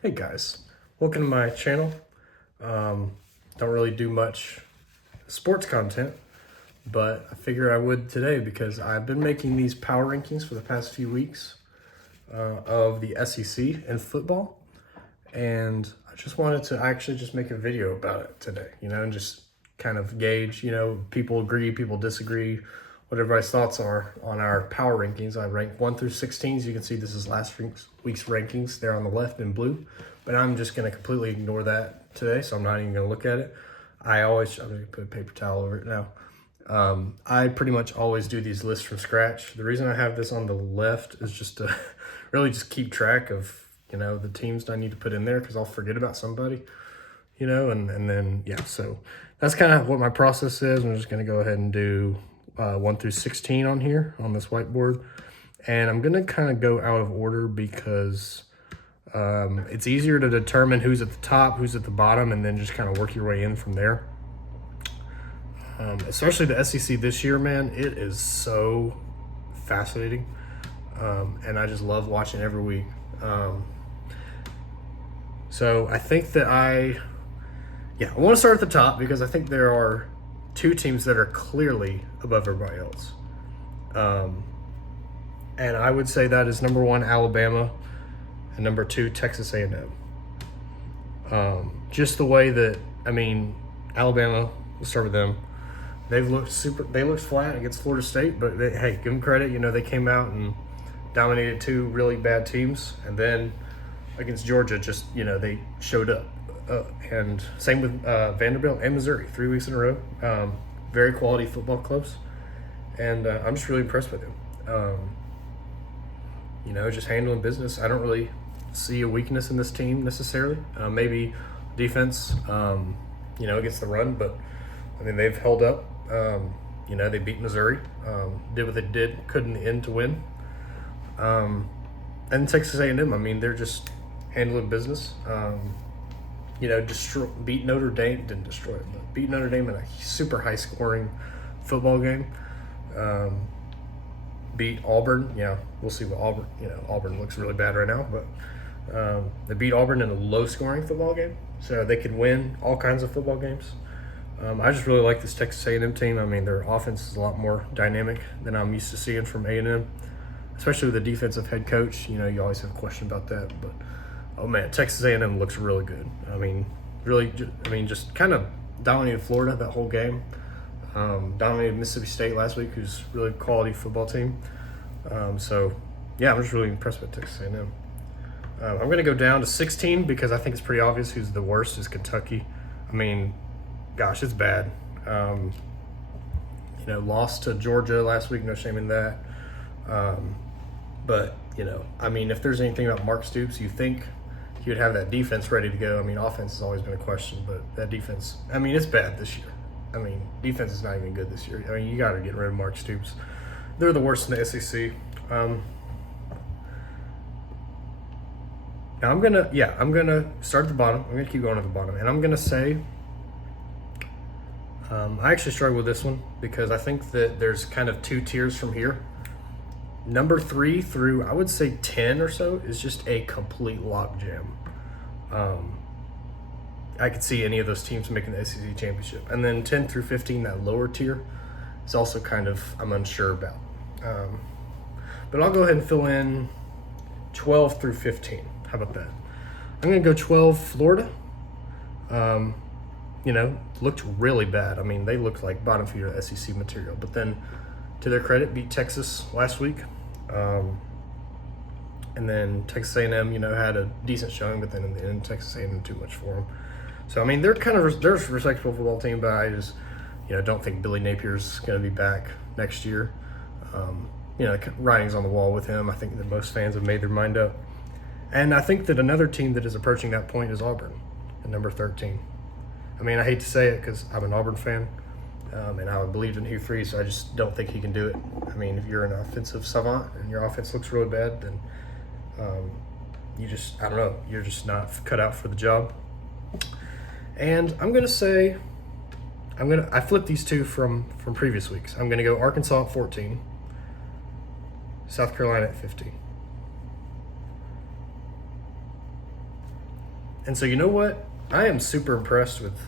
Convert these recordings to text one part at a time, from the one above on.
Hey guys, welcome to my channel. Um, don't really do much sports content, but I figure I would today because I've been making these power rankings for the past few weeks of the SEC in football, and I just wanted to actually just make a video about it today, and just kind of gauge, people agree, people disagree, what everybody's thoughts are on our power rankings. I rank 1 through 16. As you can see, this is last week's rankings. They're on the left in blue, but I'm just going to completely ignore that today, so I'm not even going to look at it. I'm going to put a paper towel over it now. I pretty much always do these lists from scratch. The reason I have this on the left is just to really just keep track of, the teams I need to put in there because I'll forget about somebody, and then, yeah, so that's kind of what my process is. I'm just going to go ahead and do 1 through 16 on here on this whiteboard. And I'm going to kind of go out of order because it's easier to determine who's at the top, who's at the bottom, and then just kind of work your way in from there. Especially the SEC this year, man, it is so fascinating. And I just love watching every week. So I think that I want to start at the top because I think there are two teams that are clearly above everybody else. And I would say that is number 1, Alabama, and number 2, Texas A&M. Just the way that, Alabama, let's start with them. They looked flat against Florida State, but hey, give them credit. They came out and dominated 2 really bad teams. And then against Georgia, they showed up. And same with Vanderbilt and Missouri, 3 weeks in a row. Very quality football clubs. And I'm just really impressed with them. Just handling business. I don't really see a weakness in this team necessarily. Maybe defense, against the run, but they've held up. They beat Missouri, did what they did, couldn't end to win. And Texas A&M, they're just handling business. Beat Notre Dame, didn't destroy it, but beat Notre Dame in a super high scoring football game. Beat Auburn. Yeah, we'll see what Auburn, Auburn looks really bad right now, but they beat Auburn in a low scoring football game. So they could win all kinds of football games. I just really like this Texas A&M team. Their offense is a lot more dynamic than I'm used to seeing from A&M, especially with the defensive head coach. You always have a question about that, but oh man, Texas A&M looks really good. Just kind of dominated Florida that whole game. Dominated Mississippi State last week, who's really a quality football team. I'm just really impressed with Texas A&M. I'm going to go down to 16 because I think it's pretty obvious who's the worst is Kentucky. Gosh, it's bad. Lost to Georgia last week, no shame in that. But if there's anything about Mark Stoops, you think he would have that defense ready to go. Offense has always been a question, but that defense, it's bad this year. Defense is not even good this year. You got to get rid of Mark Stoops. They're the worst in the SEC. Now I'm gonna start at the bottom. I'm gonna keep going to the bottom, and I'm gonna say, I actually struggle with this one because I think that there's kind of 2 tiers from here. Number 3 through, I would say 10 or so, is just a complete logjam. I could see any of those teams making the SEC championship. And then 10 through 15, that lower tier, is also kind of, I'm unsure about. But I'll go ahead and fill in 12 through 15. How about that? I'm going to go 12, Florida. Looked really bad. They looked like bottom feeder of SEC material. But then, to their credit, beat Texas last week. And then Texas A&M, had a decent showing, but then in the end, Texas A&M too much for them. So, they're they're a respectable football team, but I just, don't think Billy Napier's going to be back next year. Writing's on the wall with him. I think that most fans have made their mind up. And I think that another team that is approaching that point is Auburn at number 13. I hate to say it because I'm an Auburn fan, and I believed in Hugh Freeze, so I just don't think he can do it. If you're an offensive savant and your offense looks really bad, then I don't know, you're just not cut out for the job. And I'm going to say, I flipped these 2 from previous weeks. I'm going to go Arkansas at 14, South Carolina at 15. And so you know what? I am super impressed with.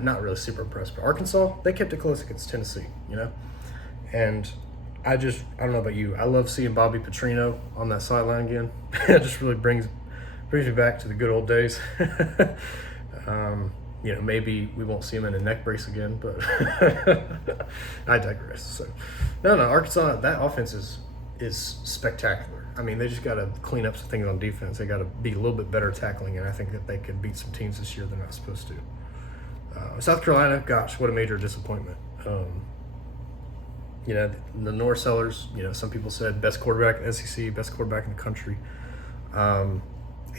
Not really super impressed, but Arkansas, they kept it close against Tennessee. And I don't know about you. I love seeing Bobby Petrino on that sideline again. It just really brings me back to the good old days. Maybe we won't see him in a neck brace again, but I digress. So, no, Arkansas, that offense is spectacular. I mean, they just got to clean up some things on defense. They got to be a little bit better tackling, and I think that they could beat some teams this year they're not supposed to. South Carolina, gosh, what a major disappointment. The North Sellers, some people said best quarterback in the SEC, best quarterback in the country.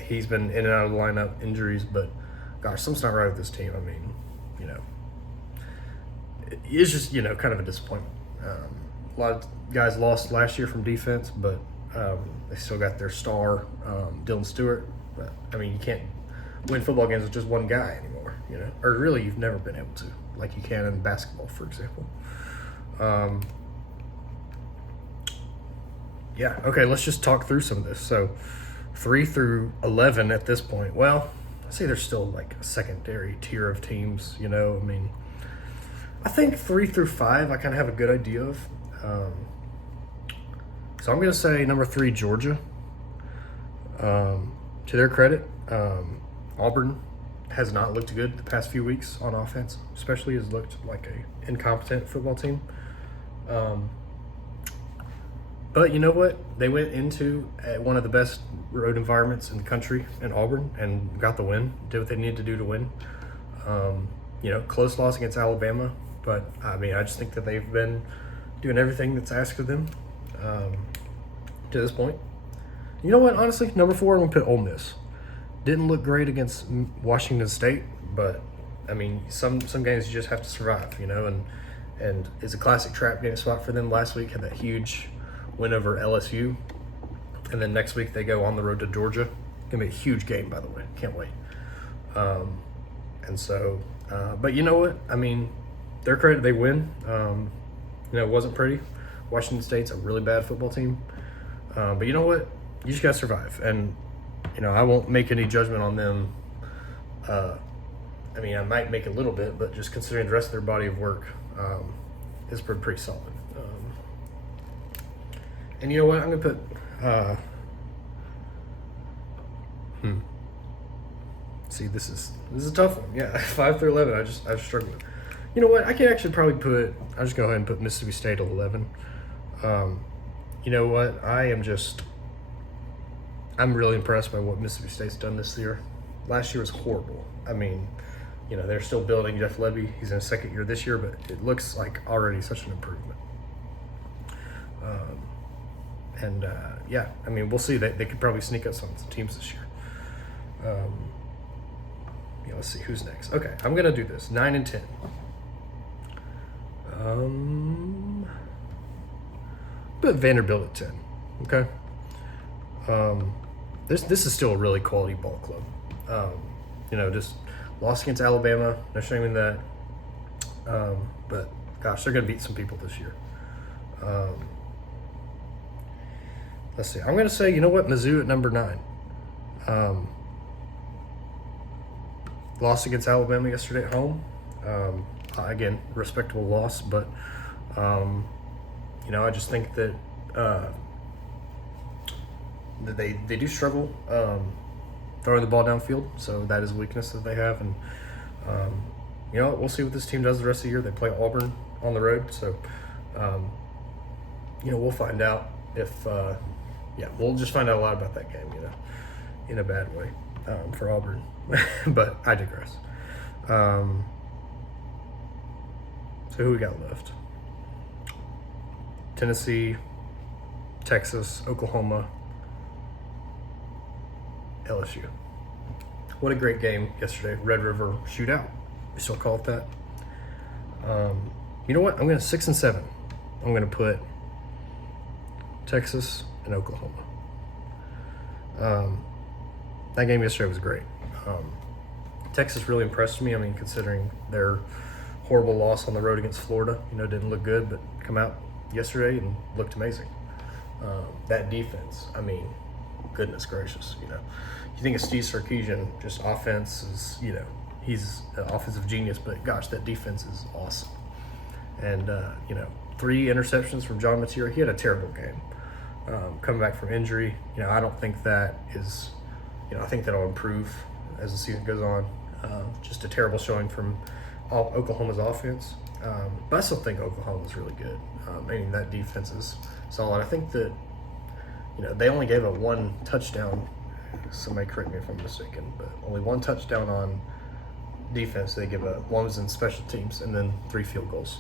He's been in and out of the lineup, injuries, but gosh, something's not right with this team. I mean, it's just, kind of a disappointment. A lot of guys lost last year from defense, but they still got their star, Dylan Stewart. But, I mean, you can't win football games with just one guy anymore, or really you've never been able to, like you can in basketball, for example. Okay, let's just talk through some of this. So 3 through 11 at this point, well, I'd say there's still like a secondary tier of teams, I mean, I think 3 through 5 I kind of have a good idea of. So I'm going to say number 3, Georgia. To their credit, Auburn has not looked good the past few weeks on offense, especially has looked like a incompetent football team. But you know what? They went into one of the best road environments in the country in Auburn and got the win, did what they needed to do to win. Close loss against Alabama, but I mean, I just think that they've been doing everything that's asked of them to this point. You know what? Honestly, number 4, I'm going to put Ole Miss. Didn't look great against Washington State, but I mean, some games you just have to survive, and it's a classic trap game spot for them. Last week had that huge win over LSU, and then next week they go on the road to Georgia. Gonna be a huge game, by the way. Can't wait. But you know what? I mean, their credit, they win. It wasn't pretty. Washington State's a really bad football team, but you know what? You just gotta survive, and I won't make any judgment on them. I mean, I might make a little bit, but just considering the rest of their body of work, is pretty solid. And you know what? I'm gonna put. See, this is a tough one. Yeah, 5 through 11. I just struggle with. You know what? I can actually probably put. I'll just go ahead and put Mississippi State at 11. You know what? I'm really impressed by what Mississippi State's done this year. Last year was horrible. I mean, they're still building Jeff Lebby. He's in his second year this year, but it looks like already such an improvement. I mean, we'll see. They could probably sneak up some teams this year. Let's see who's next. Okay, I'm gonna do this 9 and 10. Put Vanderbilt at 10. Okay. This is still a really quality ball club. Just lost against Alabama. No shame in that. But gosh, they're gonna beat some people this year. Let's see. I'm going to say, you know what? Mizzou at number 9. Lost against Alabama yesterday at home. Again, respectable loss, but, I just think that they do struggle throwing the ball downfield, so that is a weakness that they have. And, we'll see what this team does the rest of the year. They play Auburn on the road, so, we'll find out if we'll just find out a lot about that game, in a bad way for Auburn. But I digress. So who we got left? Tennessee, Texas, Oklahoma, LSU. What a great game yesterday. Red River Shootout. We still call it that. You know what? I'm going to 6 and 7. I'm going to put Texas and Oklahoma. That game yesterday was great. Texas really impressed me. I mean, considering their horrible loss on the road against Florida, didn't look good, but come out yesterday and looked amazing. That defense, I mean, goodness gracious, you know. You think of Steve Sarkisian, just offense is, you know, he's an offensive genius, but gosh, that defense is awesome. And, you know, 3 interceptions from John Mateer. He had a terrible game. Coming back from injury, you know, I don't think that is, you know, I think that'll improve as the season goes on. Just a terrible showing from Oklahoma's offense. But I still think Oklahoma's really good. Meaning that defense is solid. I think that, you know, they only gave up 1 touchdown. Somebody correct me if I'm mistaken, but only 1 touchdown on defense. They give up 1 was in special teams, and then 3 field goals.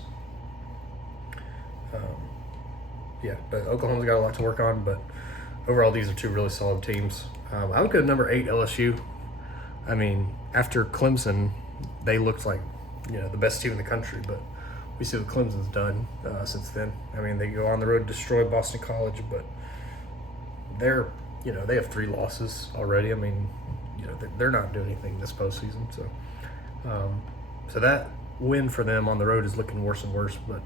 Yeah, but Oklahoma's got a lot to work on. But overall, these are 2 really solid teams. I would go to number 8 LSU. I mean, after Clemson, they looked like, you know, the best team in the country, but we see what Clemson's done since then. I mean, they go on the road to destroy Boston College, but they're, you know, they have 3 losses already. I mean, you know, they're not doing anything this postseason. So that win for them on the road is looking worse and worse. But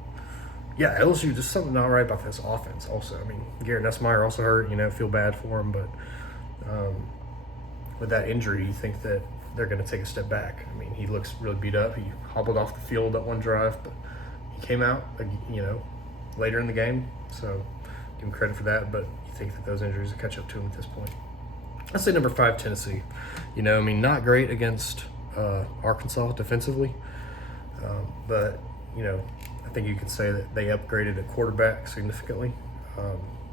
yeah, LSU, just something not right about this offense also. I mean, Garrett Nussmeier also hurt, you know, feel bad for him, but with that injury, you think that they're going to take a step back. I mean, he looks really beat up. He hobbled off the field that one drive, but he came out, you know, later in the game. So give him credit for that, but you think that those injuries will catch up to him at this point. I'd say number 5, Tennessee. You know, I mean, not great against Arkansas defensively, but, you know, I think you could say that they upgraded at quarterback significantly,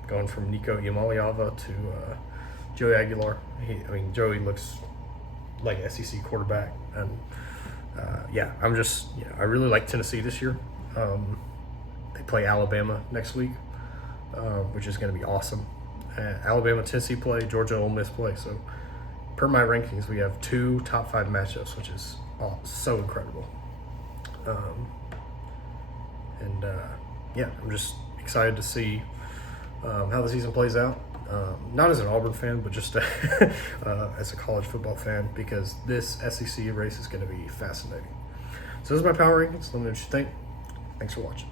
going from Nico Iamaleava to Joey Aguilar. Joey looks like SEC quarterback, and yeah, I really like Tennessee this year. They play Alabama next week, which is going to be awesome. Alabama, Tennessee play, Georgia, Ole Miss play. So, per my rankings, we have 2 top 5 matchups, which is so incredible. Yeah, I'm just excited to see how the season plays out. Not as an Auburn fan, but just as a college football fan, because this SEC race is going to be fascinating. So those are my power rankings. Let me know what you think. Thanks for watching.